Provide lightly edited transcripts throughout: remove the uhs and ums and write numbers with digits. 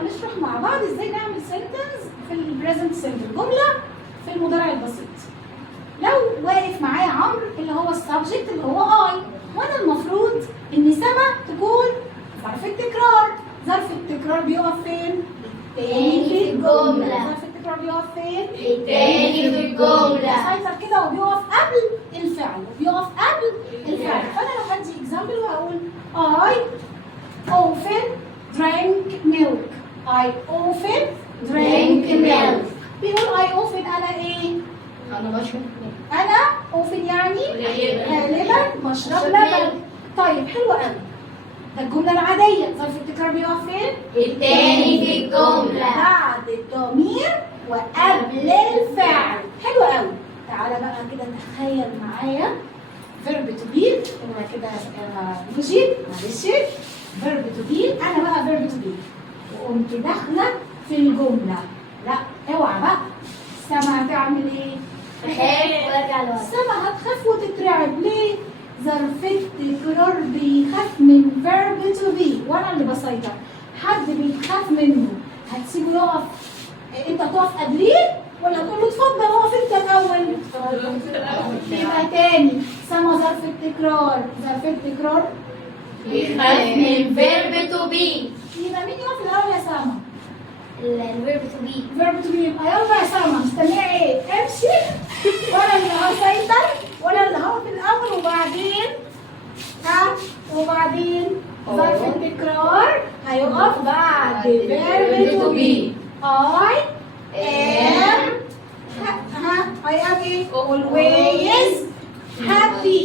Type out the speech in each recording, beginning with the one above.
هنشرح مع بعض ازاي نعمل سنتنس في البريزنت سمبل، جمله في المضارع البسيط. لو واقف معايا عمرو اللي هو السبجكت اللي هو اي، وانا المفروض ان سما تكون ظرف التكرار. ظرف التكرار بيقف فين؟ التاني في الجملة. ظرف التكرار بيقف فين؟ التاني في الجملة. سيطر كده وبيقف قبل الفعل، وبيقف قبل الفعل. فانا لو هدي اكزامبل وهقول I often drink milk. I often drink milk. بيقول I often انا ايه؟ أنا بشرب انا often يعني غالبا بشرب لبن. طيب حلو قوي. ده الجمله العاديه، ظرف التكرار بيقف فين؟ التاني في الجملة. بعد الضمير وقبل الفعل. حلو قوي. تعالى بقى كده تخيل معايا verb to be. هو كده لوجي، معلش. verb to be، انا بقى verb to be وقمت داخله في الجمله. لا اوعى بقى. سما هتعمل ايه؟ بخاف وارجع لورا. سما هتخاف وتترعب. ليه؟ ظرف التكرار بيخاف من verb to be، وانا اللي بسيطر. حد بيخاف منه هتسيبه يقف؟ انت تقف قبليه ولا تقول له اتفضل اقف انت الاول؟ يبقى تاني سما ظرف التكرار. ظرف التكرار بيخاف من verb to be. يبقى مين يقف الاول يا سما؟ الverb to be. verb to be. يبقى يلا يا سما مستنيه ايه؟ امشي. وانا اللي هسيطر، وانا اللي هقف الاول وبعدين وبعدين ظرف التكرار هيقف بعد verb to be. I am always happy.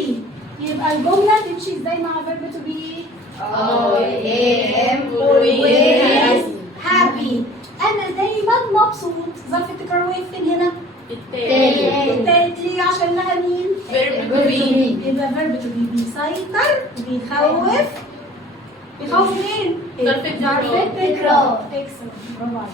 يبقى الجملة تمشي ازاي مع verb to be؟ I am always happy. أنا دايما مبسوط. ظرف التكرار واقف فين هنا؟ التاني. التالت ليه؟ عشان لها مين؟ verb to be. يبقى verb to be بيسيطر، بيخوف. بيخوف مين؟ ظرف التكرار. ظرف التكرار. excellent. برافو عليك.